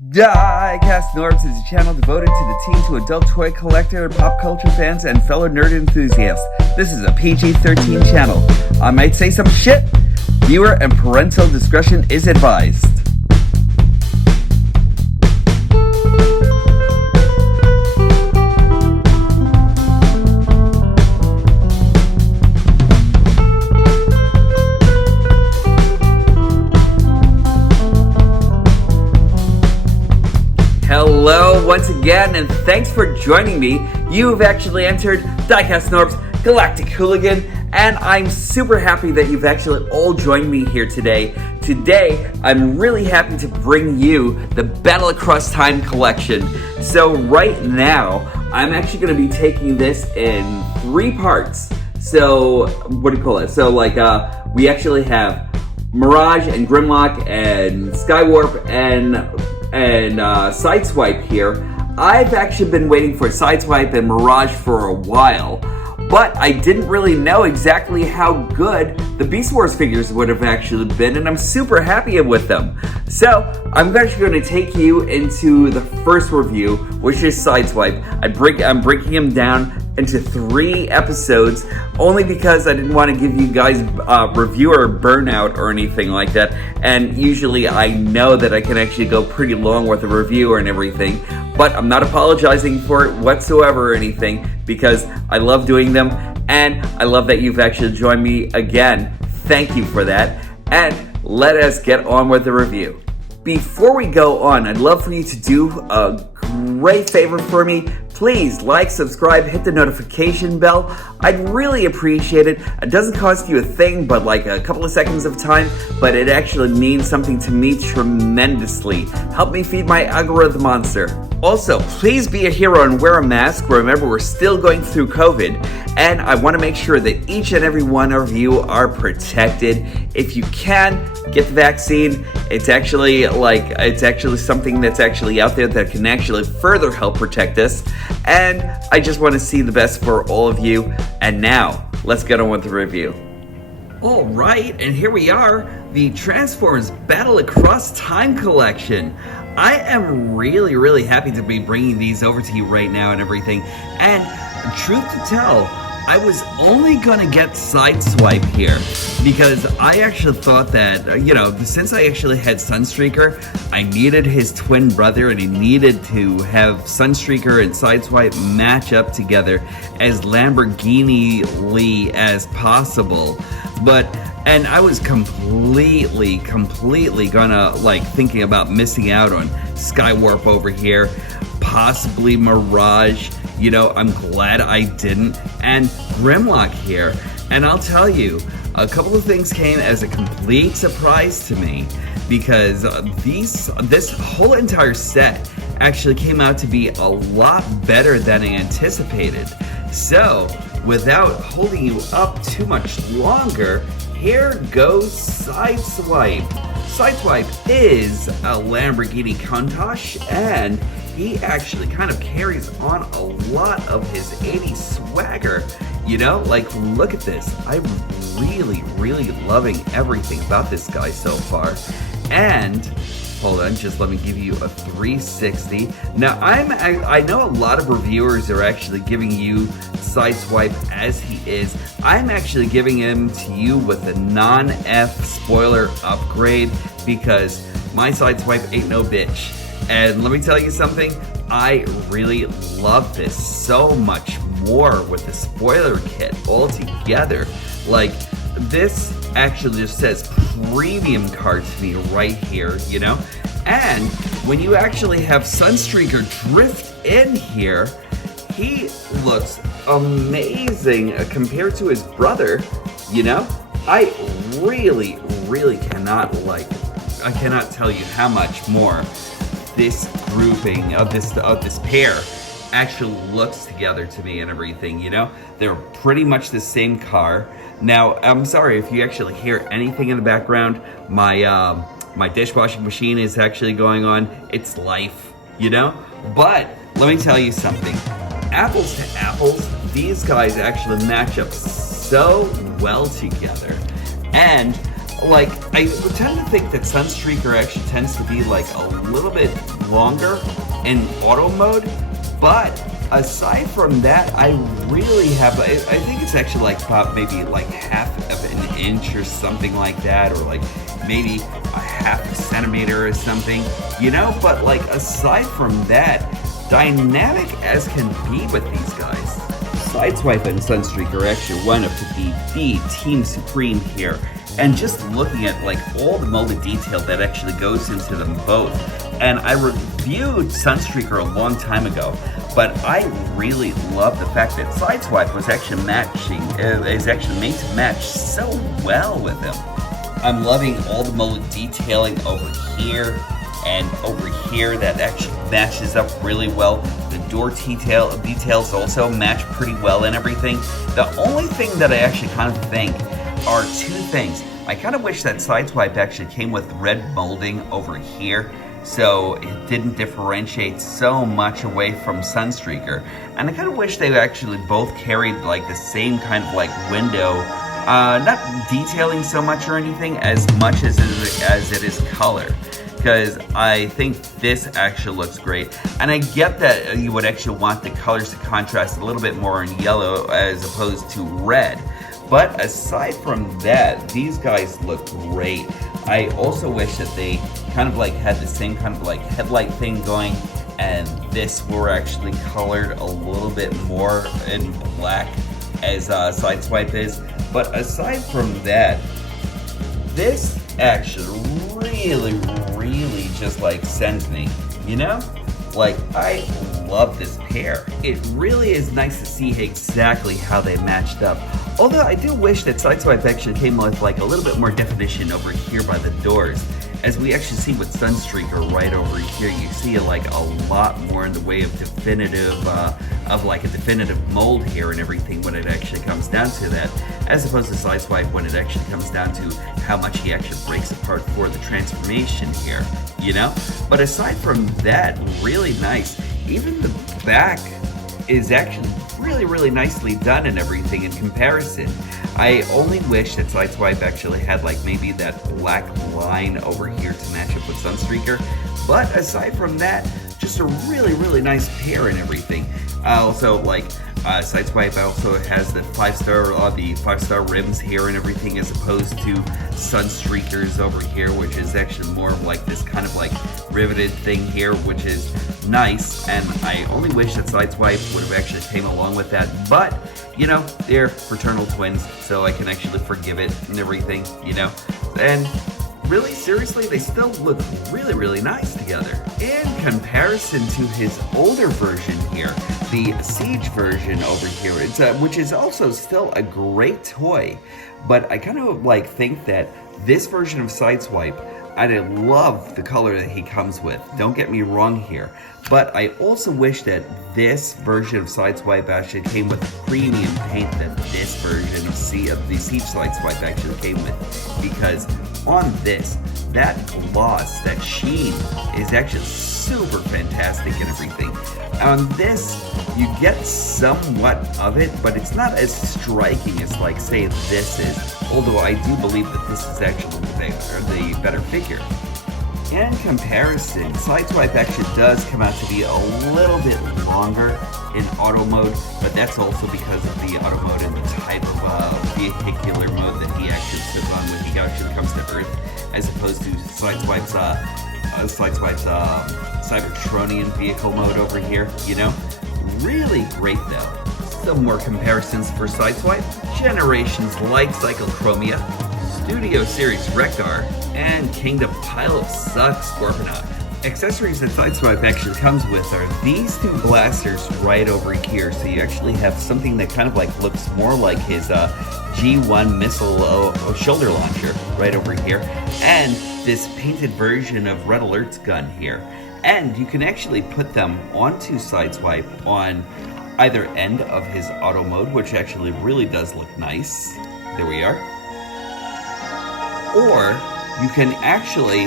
Diecast Norbs is a channel devoted to the teen to adult toy collector, pop culture fans, and fellow nerd enthusiasts. This is a PG-13 channel. I might say some shit. Viewer and parental discretion is advised. Hello once again, and thanks for joining me. You've actually entered Diecast Norbs Galactic Hooligan, and I'm super happy that you've actually all joined me here today. Today, I'm really happy to bring you the Battle Across Time collection. So right now, I'm actually going to be taking this in 3 parts. So, what do you call it? So we actually have Mirage and Grimlock and Skywarp and Sideswipe here. I've actually been waiting for Sideswipe and Mirage for a while, but I didn't really know exactly how good the Beast Wars figures would have actually been, and I'm super happy with them. So, I'm actually going to take you into the first review, which is Sideswipe. I'm breaking him down into 3 episodes, only because I didn't want to give you guys reviewer burnout or anything like that, and usually I know that I can actually go pretty long with a review and everything, but I'm not apologizing for it whatsoever or anything, because I love doing them, and I love that you've actually joined me again. Thank you for that, and let us get on with the review. Before we go on, I'd love for you to do a great favor for me. Please like, subscribe, hit the notification bell. I'd really appreciate it. It doesn't cost you a thing but like a couple of seconds of time, but it actually means something to me tremendously. Help me feed my algorithm monster. Also, please be a hero and wear a mask. Remember, we're still going through COVID, and I want to make sure that each and every one of you are protected. If you can, get the vaccine. It's actually something that's actually out there that can actually further help protect us. And I just want to see the best for all of you. And now, let's get on with the review. Alright, and here we are, the Transformers Battle Across Time collection. I am really happy to be bringing these over to you right now and everything. And truth to tell, I was only going to get Sideswipe here because I actually thought that, since I actually had Sunstreaker, I needed his twin brother, and he needed to have Sunstreaker and Sideswipe match up together as Lamborghini-ly as possible. And I was completely gonna thinking about missing out on Skywarp over here, possibly Mirage. I'm glad I didn't. And Grimlock here. And I'll tell you, a couple of things came as a complete surprise to me, because this whole entire set actually came out to be a lot better than I anticipated. So, without holding you up too much longer, here goes Sideswipe. Sideswipe is a Lamborghini Countach, and he actually kind of carries on a lot of his 80s swagger. Look at this. I'm really loving everything about this guy so far. And hold on, just let me give you a 360. Now, I know a lot of reviewers are actually giving you Sideswipe as he is. I'm actually giving him to you with a non-F spoiler upgrade, because my Sideswipe ain't no bitch. And let me tell you something, I really love this so much more with the spoiler kit altogether. This actually just says premium card to me right here, And when you actually have Sunstreaker drift in here, he looks amazing compared to his brother, I really cannot I cannot tell you how much more this grouping of this pair actually looks together to me and everything. They're pretty much the same car. Now, I'm sorry if you actually hear anything in the background. My dishwashing machine is actually going on. It's life, But let me tell you something. Apples to apples, these guys actually match up so well together. And I tend to think that Sunstreaker actually tends to be a little bit longer in auto mode, but aside from that, I really have, I think it's actually like about maybe like half of an inch or something like that, or like maybe a half a centimeter or something, you know, but like aside from that, dynamic as can be with these guys. Sideswipe and Sunstreaker actually went up to be the team supreme here, and just looking at like all the molded detail that actually goes into them both. And I reviewed Sunstreaker a long time ago, but I really love the fact that Sideswipe was actually is actually made to match so well with him. I'm loving all the molded detailing over here and over here that actually matches up really well. The door details also match pretty well and everything. The only thing that I actually kind of think are two things. I kind of wish that Sideswipe actually came with red molding over here, so it didn't differentiate so much away from Sunstreaker. And I kind of wish they actually both carried like the same kind of like window, not detailing so much or anything as much as it is color. Because I think this actually looks great. And I get that you would actually want the colors to contrast a little bit more in yellow as opposed to red. But aside from that, these guys look great. I also wish that they kind of like had the same kind of like headlight thing going, and this were actually colored a little bit more in black as Sideswipe is. But aside from that, this actually really just like sends me, you know? Like, I love this pair. It really is nice to see exactly how they matched up. Although I do wish that Sideswipe actually came with like a little bit more definition over here by the doors. As we actually see with Sunstreaker right over here, you see like a lot more in the way of definitive mold here and everything when it actually comes down to that, as opposed to Sideswipe when it actually comes down to how much he actually breaks apart for the transformation here, you know? But aside from that, really nice. Even the back is actually really nicely done and everything in comparison. I only wish that Sideswipe actually had like maybe that black line over here to match up with Sunstreaker. But aside from that, just a really nice pair and everything. Also, like, Sideswipe also has the five-star rims here and everything, as opposed to Sunstreaker's over here, which is actually more of like this kind of like riveted thing here, which is nice. And I only wish that Sideswipe would have actually came along with that, but you know, they're fraternal twins, so I can actually forgive it and everything, you know. And really, seriously, they still look really nice together. In comparison to his older version here, the Siege version over here, which is also still a great toy, but I kind of like think that this version of Sideswipe, I love the color that he comes with, don't get me wrong here, but I also wish that this version of Sideswipe actually came with premium paint that this version of the Siege Sideswipe actually came with, because on this, that gloss, that sheen is actually super fantastic and everything. On this, you get somewhat of it, but it's not as striking as like say this is, although I do believe that this is actually the better figure. In comparison, Sideswipe actually does come out to be a little bit longer in auto mode, but that's also because of the auto mode and the type of vehicular mode that he actually sits on when he actually comes to Earth, as opposed to Sideswipe's Cybertronian vehicle mode over here, you know? Really great though. Some more comparisons for Sideswipe: Generations Light Cycle Chromia, Studio Series Rekgar, and Kingdom Pile of Suck Scorpionaut. Accessories that Sideswipe actually comes with are these two blasters right over here, so you actually have something that kind of like looks more like his G1 missile shoulder launcher right over here, and this painted version of Red Alert's gun here. And you can actually put them onto Sideswipe on either end of his auto mode, which actually really does look nice. There we are. Or you can actually,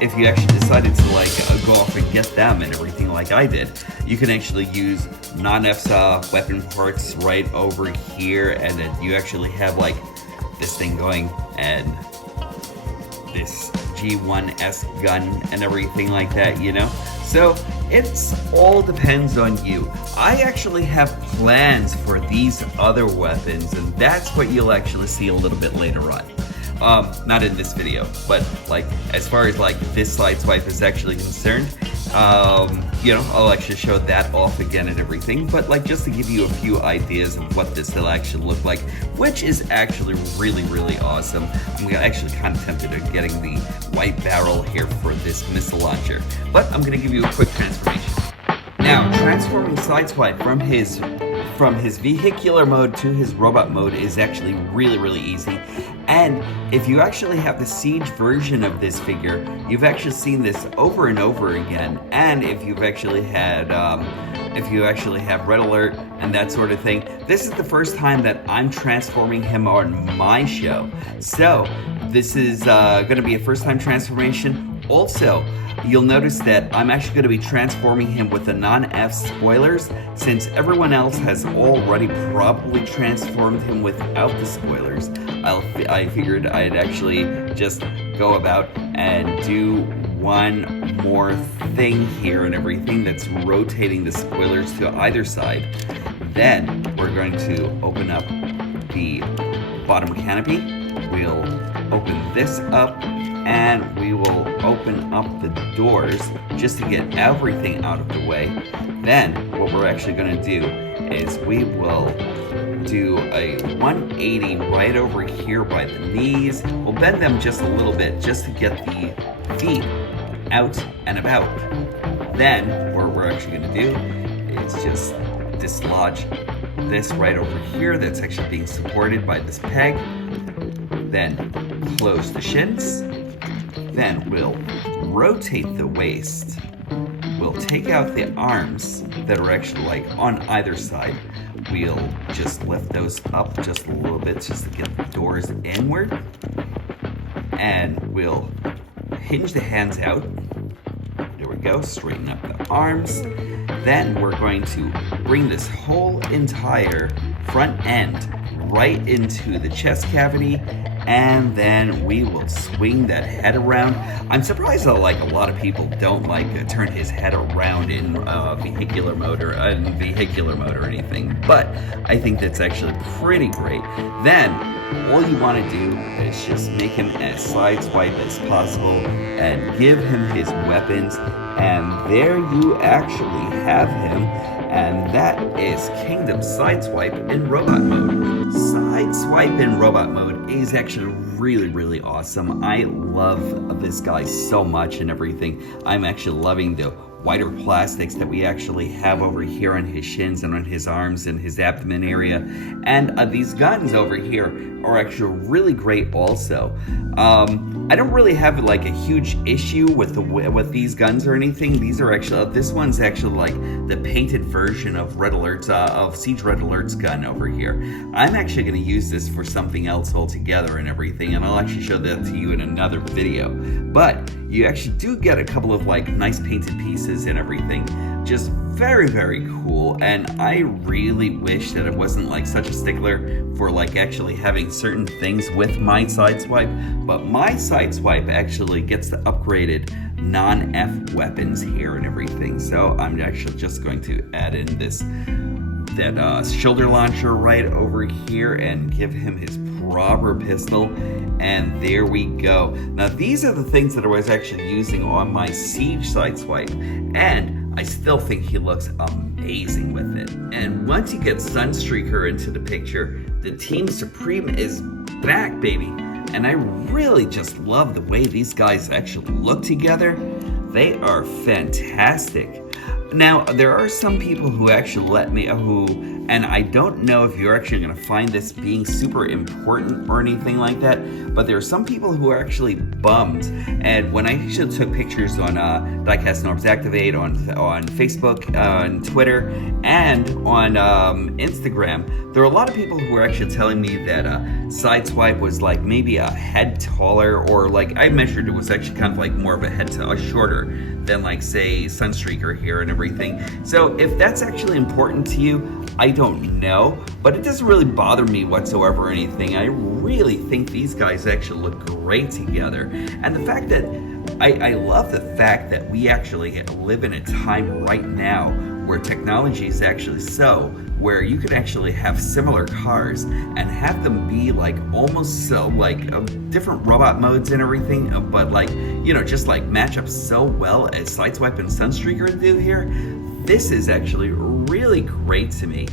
if you actually decided to like go off and get them and everything like I did, you can actually use non-EFSA weapon parts right over here, and then you actually have like this thing going and this G1S gun and everything like that, you know? So it's all depends on you. I actually have plans for these other weapons, and that's what you'll actually see a little bit later on. Not in this video, but like as far as like this Sideswipe is actually concerned, I'll actually show that off again and everything, but like just to give you a few ideas of what this will actually look like, which is actually really, really awesome. I'm actually kind of tempted at getting the white barrel here for this missile launcher, but I'm gonna give you a quick transformation. Now, transforming Sideswipe from his vehicular mode to his robot mode is actually really, really easy. And if you actually have the Siege version of this figure, you've actually seen this over and over again. And if you've actually had, Red Alert and that sort of thing, this is the first time that I'm transforming him on my show. So this is going to be a first-time transformation. Also, you'll notice that I'm actually going to be transforming him with the non-F spoilers, since everyone else has already probably transformed him without the spoilers. I figured I'd actually just go about and do one more thing here and everything that's rotating the spoilers to either side. Then we're going to open up the bottom canopy. We'll open this up, and we will open up the doors just to get everything out of the way. Then what we're actually going to do is we will do a 180 right over here by the knees. We'll bend them just a little bit just to get the feet out and about. Then what we're actually going to do is just dislodge this right over here that's actually being supported by this peg. Then close the shins. Then we'll rotate the waist. We'll take out the arms that are actually like on either side. We'll just lift those up just a little bit just to get the doors inward. And we'll hinge the hands out. There we go, straighten up the arms. Then we're going to bring this whole entire front end right into the chest cavity, and then we will swing that head around. I'm surprised that like a lot of people don't like turn his head around in vehicular mode or anything, but I think that's actually pretty great. Then all you want to do is just make him as Sideswipe as possible and give him his weapons, and there you actually have him. And that is Kingdom Sideswipe in robot mode. Sideswipe in robot mode is actually really, really awesome. I love this guy so much and everything. I'm actually loving the whiter plastics that we actually have over here on his shins and on his arms and his abdomen area. And these guns over here are actually really great also. I don't really have like a huge issue with these guns or anything. These are actually, this one's actually like the painted version of Siege Red Alert's gun over here. I'm actually going to use this for something else altogether and everything, and I'll actually show that to you in another video. But you actually do get a couple of like nice painted pieces and everything. Just very, very cool, and I really wish that it wasn't like such a stickler for like actually having certain things with my Sideswipe, but my Sideswipe actually gets the upgraded non-F weapons here and everything. So I'm actually just going to add in that shoulder launcher right over here and give him his proper pistol, and there we go. Now these are the things that I was actually using on my Siege Sideswipe, and I still think he looks amazing with it. And once you get Sunstreaker into the picture, the Team Supreme is back, baby. And I really just love the way these guys actually look together. They are fantastic. Now, there are some people who actually and I don't know if you're actually going to find this being super important or anything like that, but there are some people who are actually bummed. And when I actually took pictures on Diecast Norbs Activate, on Facebook, on Twitter, and on Instagram, there are a lot of people who are actually telling me that Sideswipe was like maybe a head taller, or like I measured it was actually kind of like more of a head shorter than like say Sunstreaker here and everything. So if that's actually important to you, I don't know, but it doesn't really bother me whatsoever or anything. I really think these guys actually look great together. And the fact that I love the fact that we actually live in a time right now where technology is actually where you could actually have similar cars and have them be like almost different robot modes and everything, but like, just like match up so well as Sideswipe and Sunstreaker do here. This is actually really great to me,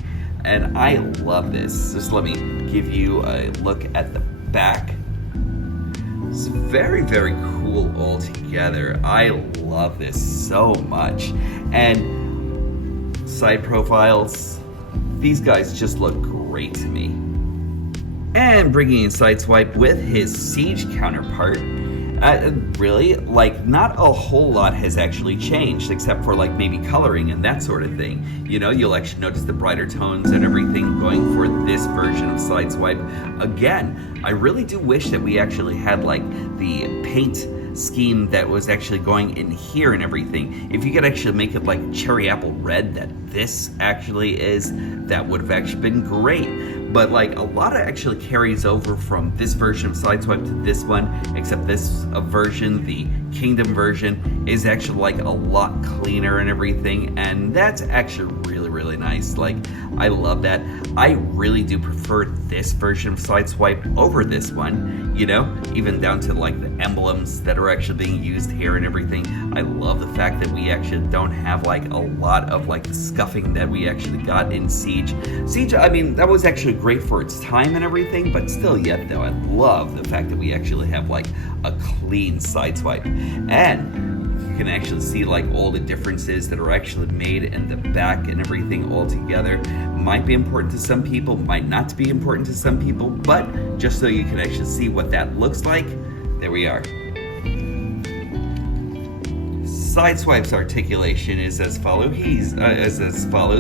and I love this. Just let me give you a look at the back. It's very, very cool altogether. I love this so much. And side profiles, these guys just look great to me. And bringing in Sideswipe with his Siege counterpart, really, like, not a whole lot has actually changed except for like maybe coloring and that sort of thing. You'll actually notice the brighter tones and everything going for this version of Sideswipe. Again, I really do wish that we actually had like the paint scheme that was actually going in here and everything. If you could actually make it like cherry apple red that this actually is, that would have actually been great. But like a lot of actually carries over from this version of Sideswipe to this one, except this version, the Kingdom version, is actually like a lot cleaner and everything, and that's actually really, really nice. Like, I love that. I really do prefer this version of Sideswipe over this one, even down to like the emblems that are actually being used here and everything. I love the fact that we actually don't have like a lot of like the scuffing that we actually got in Siege. Siege, I mean, that was actually great for its time and everything, but still yet though, I love the fact that we actually have like a clean Sideswipe. And you can actually see like all the differences that are actually made in the back and everything all together. Might be important to some people, might not be important to some people, but just so you can actually see what that looks like, there we are. Sideswipe's articulation is as follows.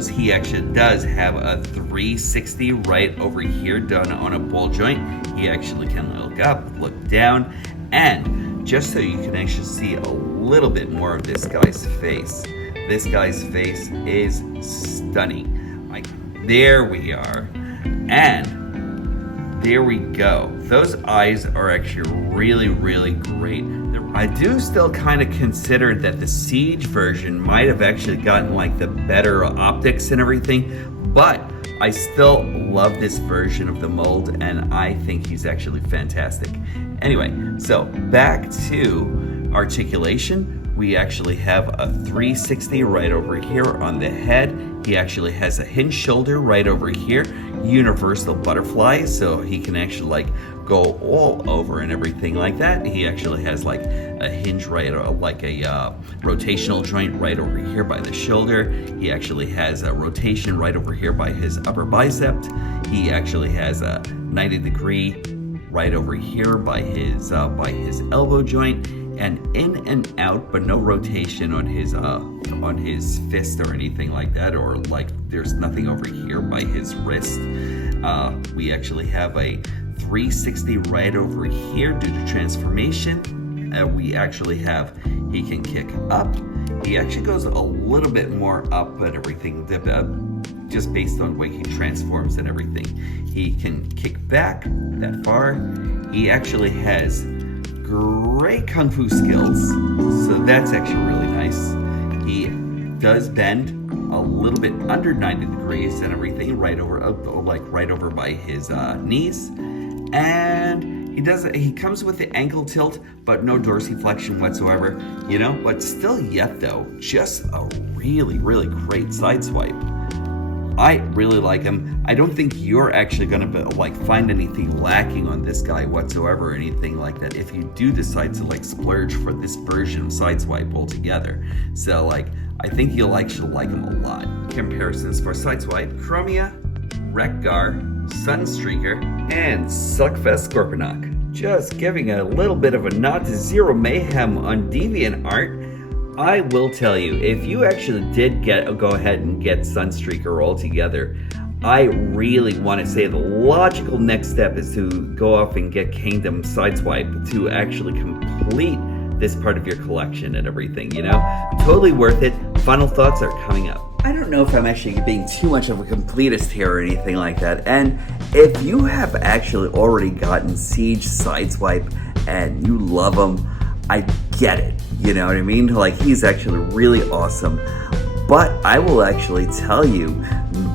He actually does have a 360 right over here done on a ball joint. He actually can look up, look down, and just so you can actually see a little bit more of this guy's face. This guy's face is stunning. Like, there we are. And there we go. Those eyes are actually really, really great. I do still kind of consider that the Siege version might have actually gotten like the better optics and everything, but I still love this version of the mold, and I think he's actually fantastic. Anyway, so back to articulation. We actually have a 360 right over here on the head. He actually has a hinge shoulder right over here. Universal butterfly, so he can actually like go all over and everything like that. He actually has like a hinge right, or like a rotational joint right over here by the shoulder. He actually has a rotation right over here by his upper bicep. He actually has a 90-degree right over here by his elbow joint, and in and out, but no rotation on his fist or anything like that, or like there's nothing over here by his wrist. We actually have a 360 right over here due to transformation. We actually have, he can kick up. He actually goes a little bit more up and everything, just based on the way he transforms and everything. He can kick back that far. He actually has great kung fu skills, so that's actually really nice. He does bend a little bit under 90 degrees and everything, right over by his knees. And he comes with the ankle tilt, but no dorsiflexion whatsoever, but still yet though, just a really, really great Sideswipe. I really like him. I don't think you're actually gonna find anything lacking on this guy whatsoever or anything like that if you do decide to splurge for this version of Sideswipe altogether. So I think you'll actually like him a lot. Comparisons for Sideswipe: Chromia, Wreckgar, Sunstreaker, and Suckfest Scorponok. Just giving a little bit of a nod to Zero Mayhem on DeviantArt. I will tell you, if you actually did go ahead and get Sunstreaker altogether, I really want to say the logical next step is to go off and get Kingdom Sideswipe to actually complete this part of your collection and everything, Totally worth it. Final thoughts are coming up. I don't know if I'm actually being too much of a completist here or anything like that, and if you have actually already gotten Siege Sideswipe and you love them, I get it. You know what I mean? Like, he's actually really awesome. But I will actually tell you,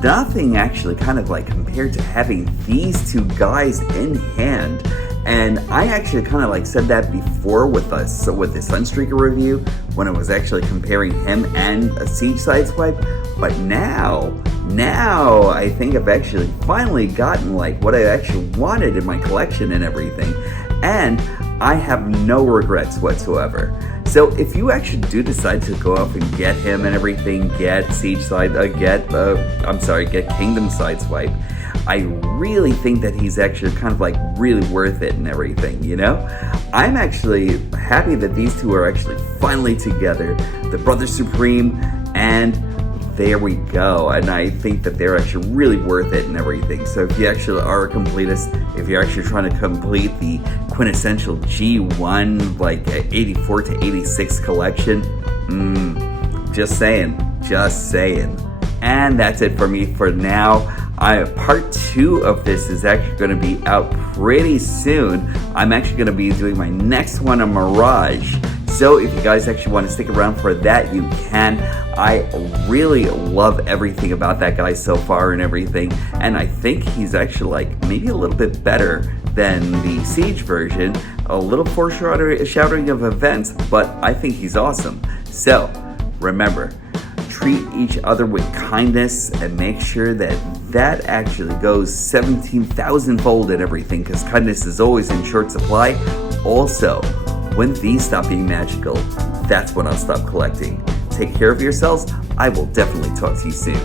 nothing actually kind of like compared to having these two guys in hand. And I actually kind of like said that before with the Sunstreaker review when I was actually comparing him and a Siege Sideswipe. But now I think I've actually finally gotten like what I actually wanted in my collection and everything. And I have no regrets whatsoever. So if you actually do decide to go up and get him and everything, get Kingdom Sideswipe, I really think that he's actually kind of like really worth it and everything, you know? I'm actually happy that these two are actually finally together, the Brother Supreme, and there we go. And I think that they're actually really worth it and everything. So if you actually are a completist, if you're actually trying to complete the quintessential G1 like 84 to 86 collection, just saying. And that's it for me for now. Part 2 of this is actually going to be out pretty soon. I'm actually going to be doing my next one on Mirage. So if you guys actually want to stick around for that, you can. I really love everything about that guy so far and everything. And I think he's actually like maybe a little bit better than the Siege version. A little foreshadowing of events, but I think he's awesome. So remember, treat each other with kindness and make sure that actually goes 17,000-fold and everything, because kindness is always in short supply. Also, when these stop being magical, that's when I'll stop collecting. Take care of yourselves. I will definitely talk to you soon.